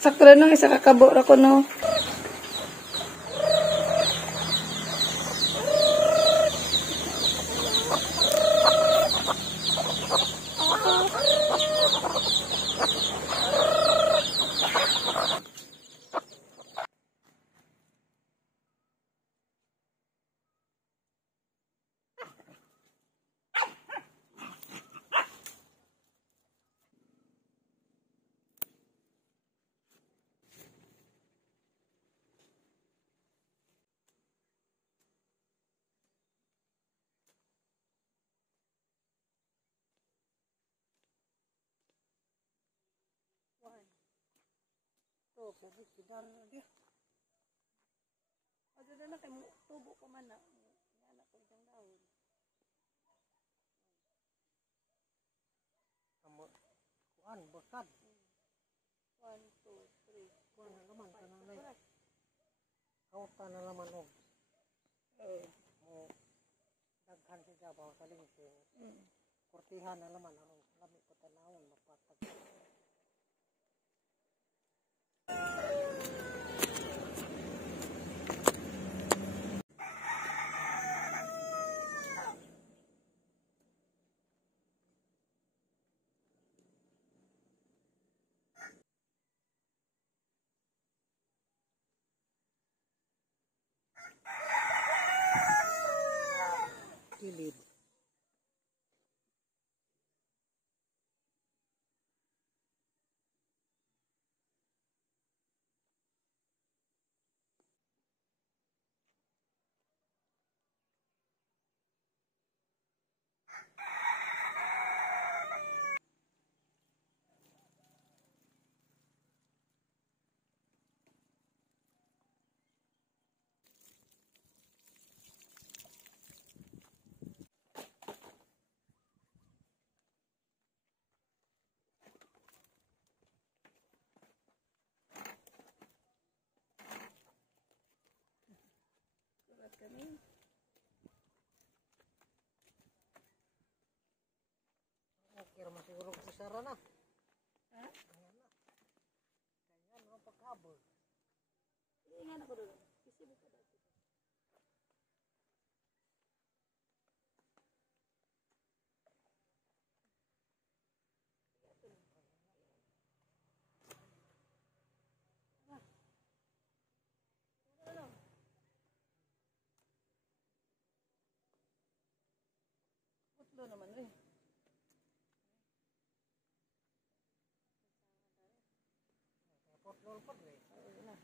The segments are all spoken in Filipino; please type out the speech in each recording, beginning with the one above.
Sakto no, isa kakabo ra ko no. Oh, sabi pidar dia. Ano na lang kay mo tubo pa man na. Anak ko isang dahon. Amo kuan bekad. 1, 2, 3. Kuan na naman kanang kautan na naman og. Mo daghan siya bawo sa lingkod. Kurtihan na naman aron lami pa tanawon mapatag. Kilid. Surat kami. Okay ra masiguro ko sara na. Ha? Ayan na. Ganyan mo pagkabol. Ingan ako doon. Kasi mo pa dati. Putlo naman eh. Potlol pod we. Oo na.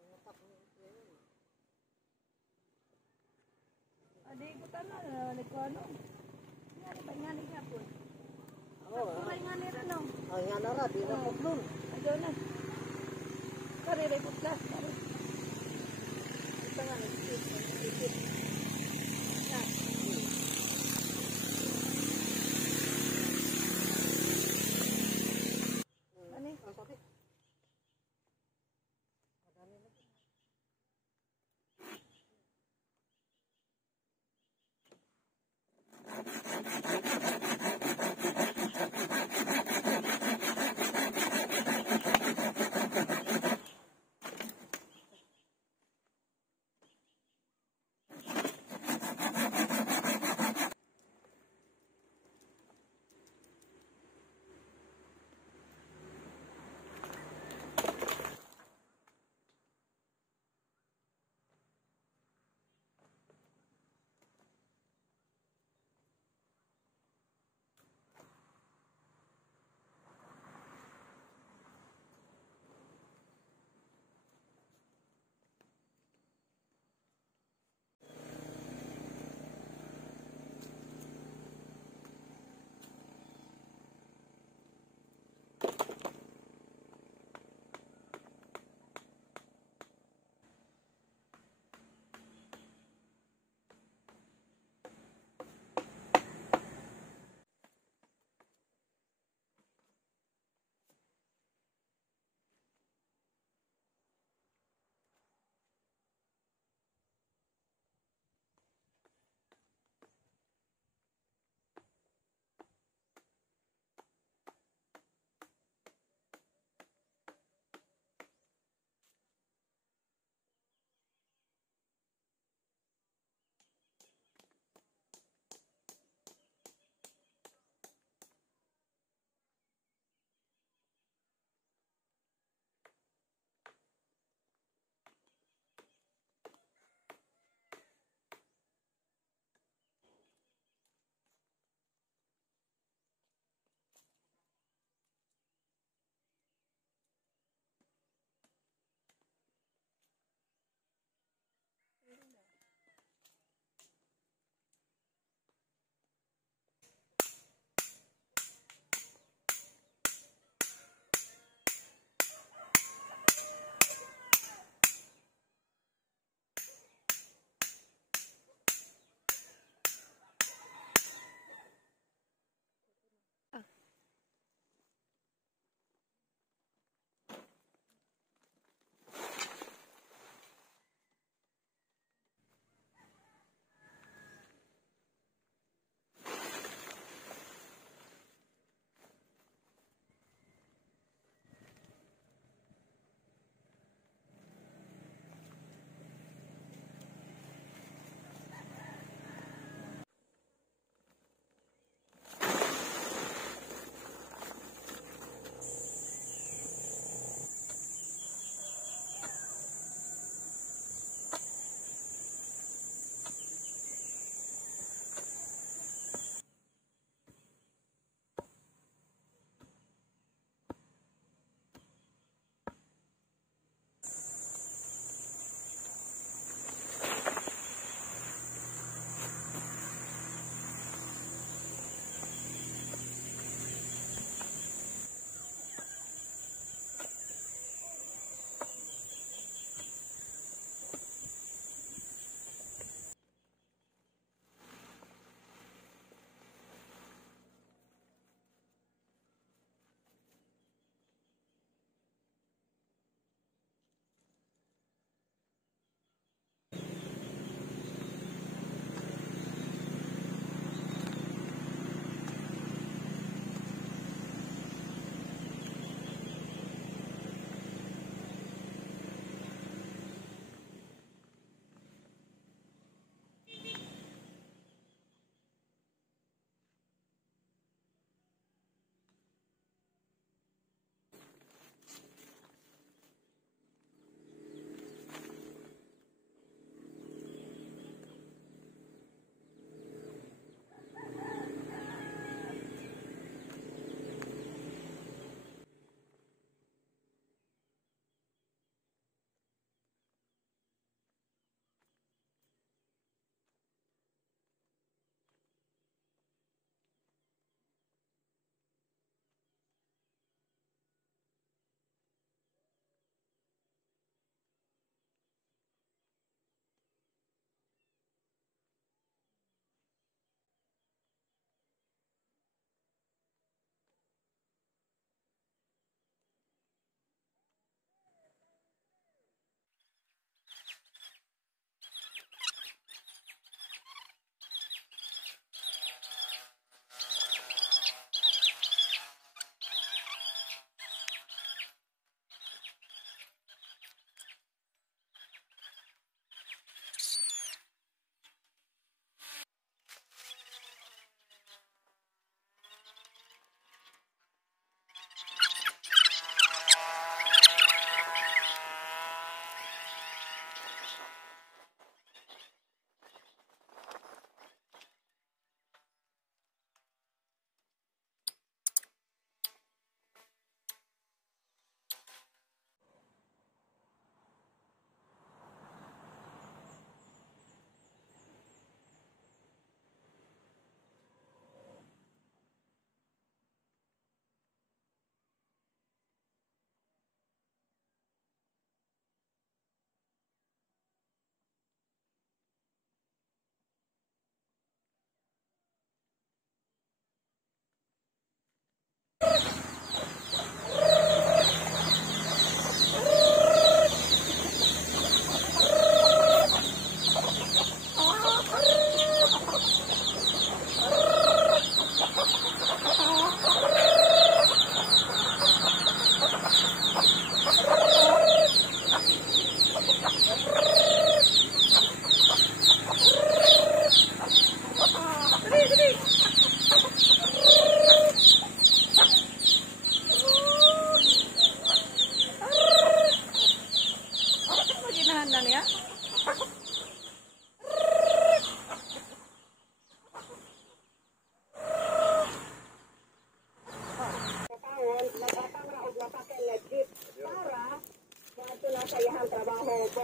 Utak mo yun. Adi ko tanong na ko ano. Ngani ba ngani nga po. Oo. Kuray ngani ra no. Ay nga na ra di na potlol. Ado na. Kari ray putlas kari. Ito nga nagsit. Na. Ani? Ang sakit. Madami na.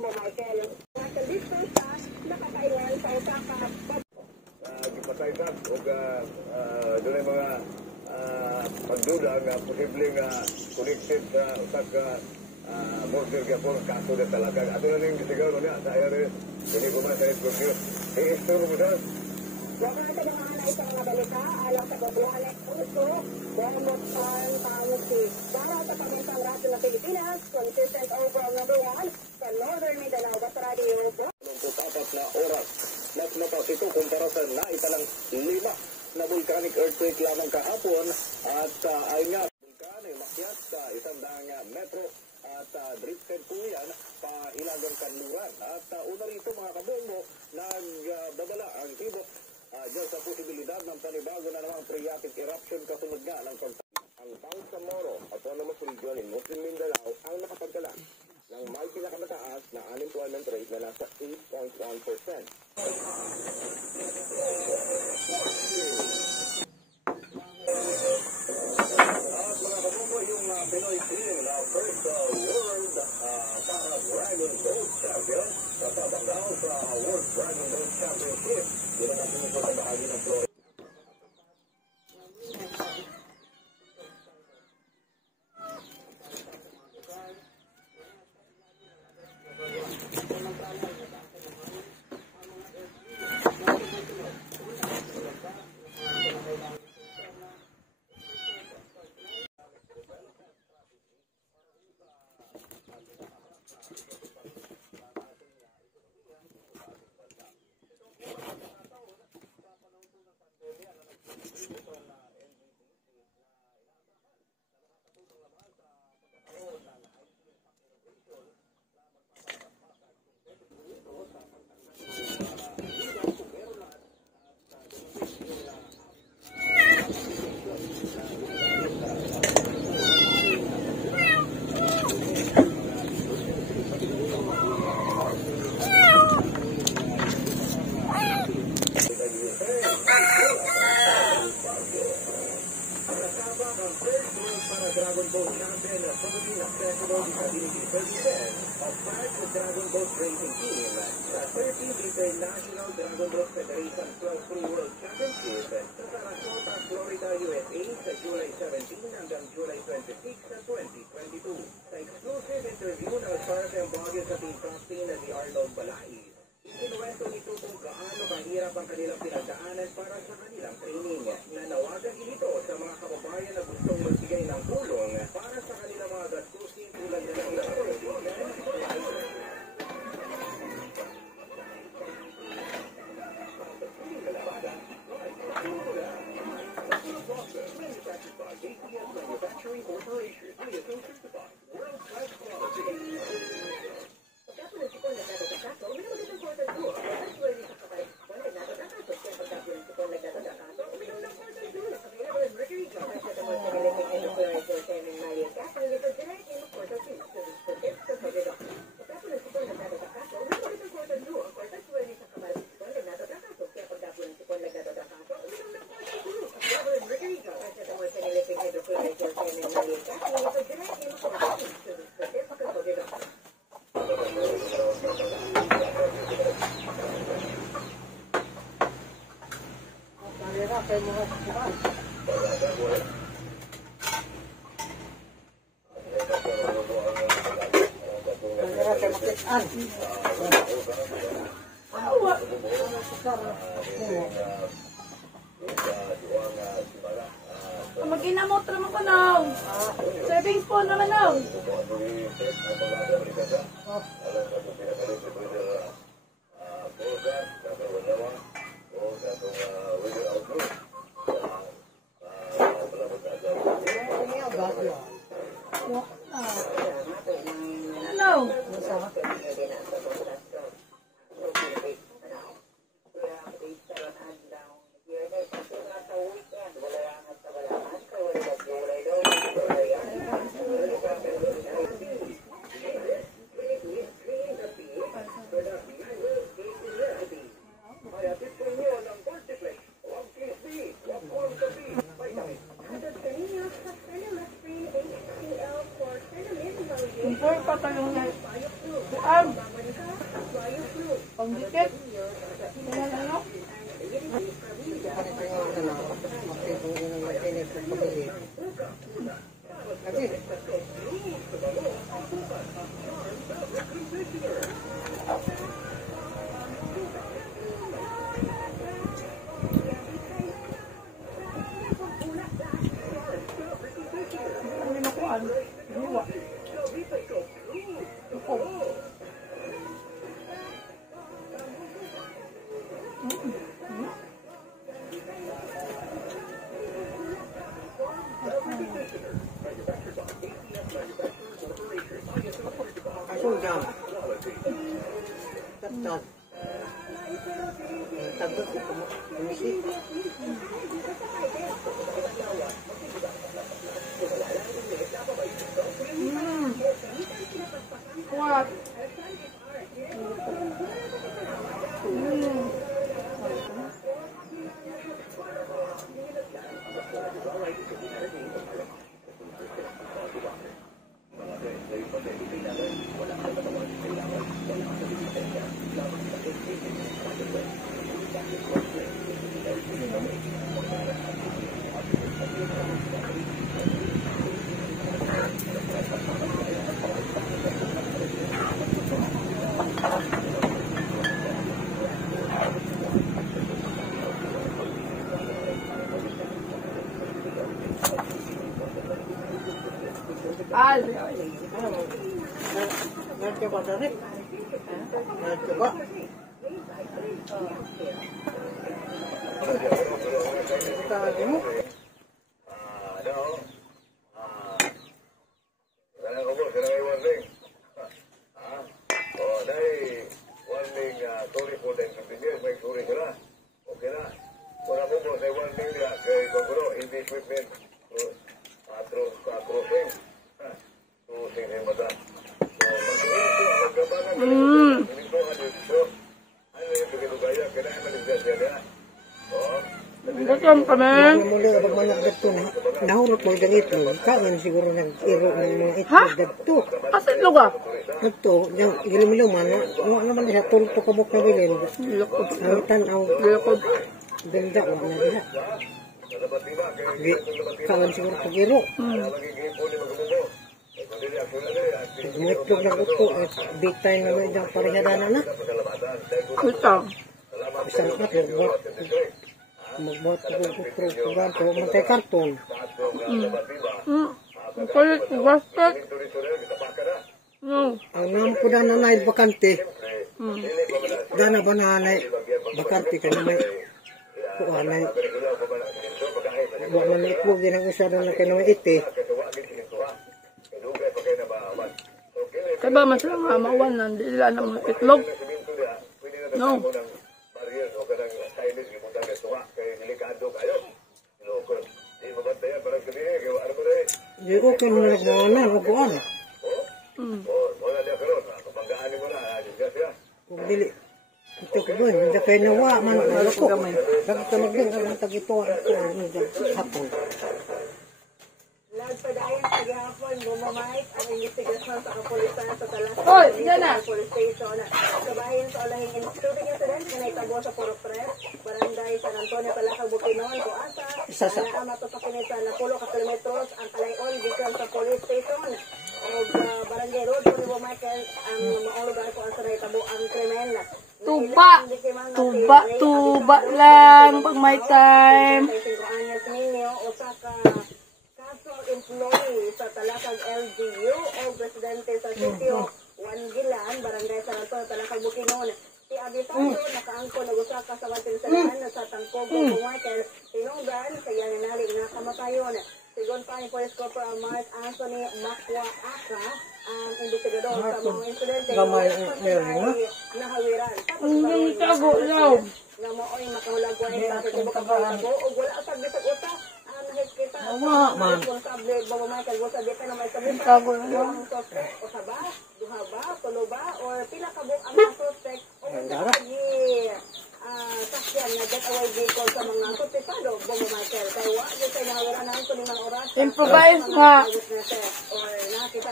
Gipatay ka o doon ay mga pagduda nga posibleng connected sa utak murder gyapon kaso na talaga. Ato na ning gisigaw niya sa IRS. Dili ko man sa SBQ. I-explore mo dyan. Wala na mga isang mga balita alang sa Gabriel Uso, Belmont Farm Policy. Para sa pamintang radyo ng Pilipinas, consistent overall number 1 sa Northern Mindanao, Radio. 24 na oras. Mas mataas ito kumpara sa naitalang 5 na volcanic earthquake lamang kahapon at ay nga vulkan ay makyat sa 100 metro at drifted po yan pa ilagang kanluran. At una rito mga kabongo, nagdadala ang tibok dyan sa posibilidad ng panibago na namang phreatic eruption kasunod nga ng ang Bangsamoro Autonomous Region in Muslim Mindanao ang nakapagdala ng may pinakamataas na unemployment rate na nasa 8.1%. At mga kabongo, yung Pinoy team na first world para Dragon Boat Champion kasabang daw sa World Dragon Boat Championship. Yun ang natin ito sa bahagi ng Florida. Dragon Boat Champion of Philippines Festival Disability Services of part of Dragon Boat Racing Team sa 13th International Dragon Boat Federation Club Free World Championship sa Sarasota, Florida, USA sa July 17 hanggang July 26 sa 2022. Sa exclusive interview ng Stars and Bodies sa team captain na si Arnold Balais, ikinuwento nito kung gaano kahirap ang kanilang pinagdaanan para sa kanilang training. Nanawagan ito sa mga kababayan na gustong magbigay ng tulong para sa kanilang mga gastusin tulad na ng Manufacturing Corporation, ISO certified, world-class quality. Mag-inamot naman ko now. Serving spoon naman now. Ano? kuan. Hiwa. Sudah. Tetap. Tagos ko mo. Komisi. Kuat. Nagcoba tadi. Nagcoba. Tadi mo. Gutom kami. Muli kapag manok dito na, nahurot mo yung itlog, kain siguro nag-iro ng mga itlog dito. Asa itlog ah? Dito, yung ilim-iluman, ano naman siya, tulpo kabok na bilin. Ang tanaw, ganda, wala na diha. Kain siguro pag-iro. Mga itlog ng uto, at big time na may dang parihadana na. Ito. Isang itlog, magbuhat ko ganto, mantay karton. Kulit basket. Ang naman ko na nanay bakante, dana ba nanay bakante ka na may kuanay. Buwan na may itlog din ang isa na kayo may iti. Kaya ba mas lang mauwan na dila ng itlog? No. Di okay mo na nagmana, mabuan. Kung dili, ito ko ba, hindi kayo nawa, man, ko. Bakit ka maging ang tagito, hapon. Nagpadayon sa gihapon, bumamait ang investigasyon sa kapulisan sa Talas Hoy, yan na. Police Station. Kabahin sa ulahing instituting incident na naitabo sa Puro Press, Barangay San Antonio, Talakag, Bukidnon, Coasa, na matupakinit sa napulo ka kilometros ang kalayon gikan sa Police Station. O Barangay Road, Puribo Michael, ang maulugan ko ang sa naitabo ang krimen. Tuba lang pag may time. 5 anyos ninyo, Osaka, employee sa Talakag LGU o presidente sa sitio Juan Gilan, Barangay San Antonio, Talakag, Bukidnon. Si Abitado, nakaangko nag-usaka sa Watilsalan sa Tangkog, Michael, tinunggan sa yaninalig na kamatayon. Sigon pa ni Police Corporal Mark Anthony Makwa Aka, ang investigador sa mga insidente nahawiran. Ang tago lang. Nga mooy makahulagwan sa tibok ang pagtago o wala sa bisag uta kita responsable Bobo Michael Gusa dito na may sabi ang suspect o saba, duha ba, tulo ba or pila ka buok ang mga suspect o sakyan na get away vehicle sa mga suspectado Bobo Michael kaya wa dito ay nakawala na ito 5 oras improvise nga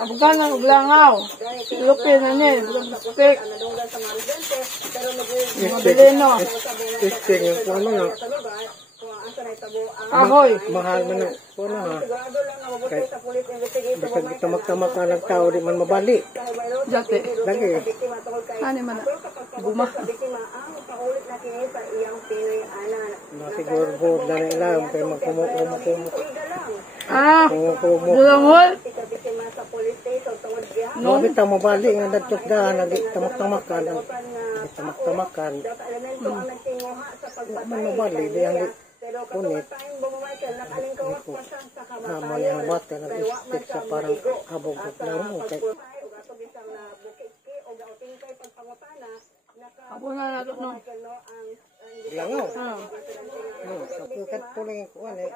abugan ng langaw lupin na niya suspect pero mabilino ahoy mahal man na. Kuno ha. Basta tamak-tamak na nagtao di man mabali. Dati. Lagi. Ano man guma. Nasiguro na ilang kay magkumukumo. Dulang hol. No? Bakit ang mabali nga datot da, nagitamak-tamakan, nagitamak-tamakan. Man mabali, di ang kunit. Naman yung bata, nag-istik sa parang habog lang mo. Ako na nato, no? Langaw. Ah. Kapukat po lang yung kuwan eh.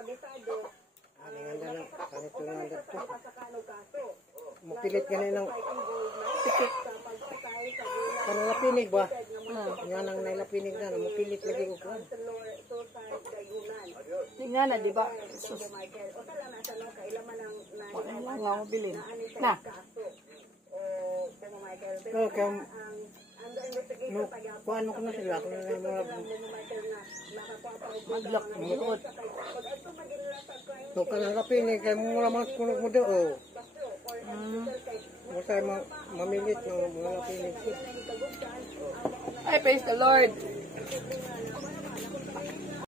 Ano nga na lang, kanito nga dato. Mapilit ganun ng tikit. Kanang lapinig ba? Yan ang nailapinig na, mapilit lagi ko kuwan. Tingnan na, di ba? Sus. Wala nga mo bilhin. Na. Okay. No, kuhaan mo ko na sila. Kung ano mga Maglak. Muot. so, kanang lapinig, kaya mula mga kulog mo doon. Basta mamilit ng mga lapinig. Ay, praise the Lord.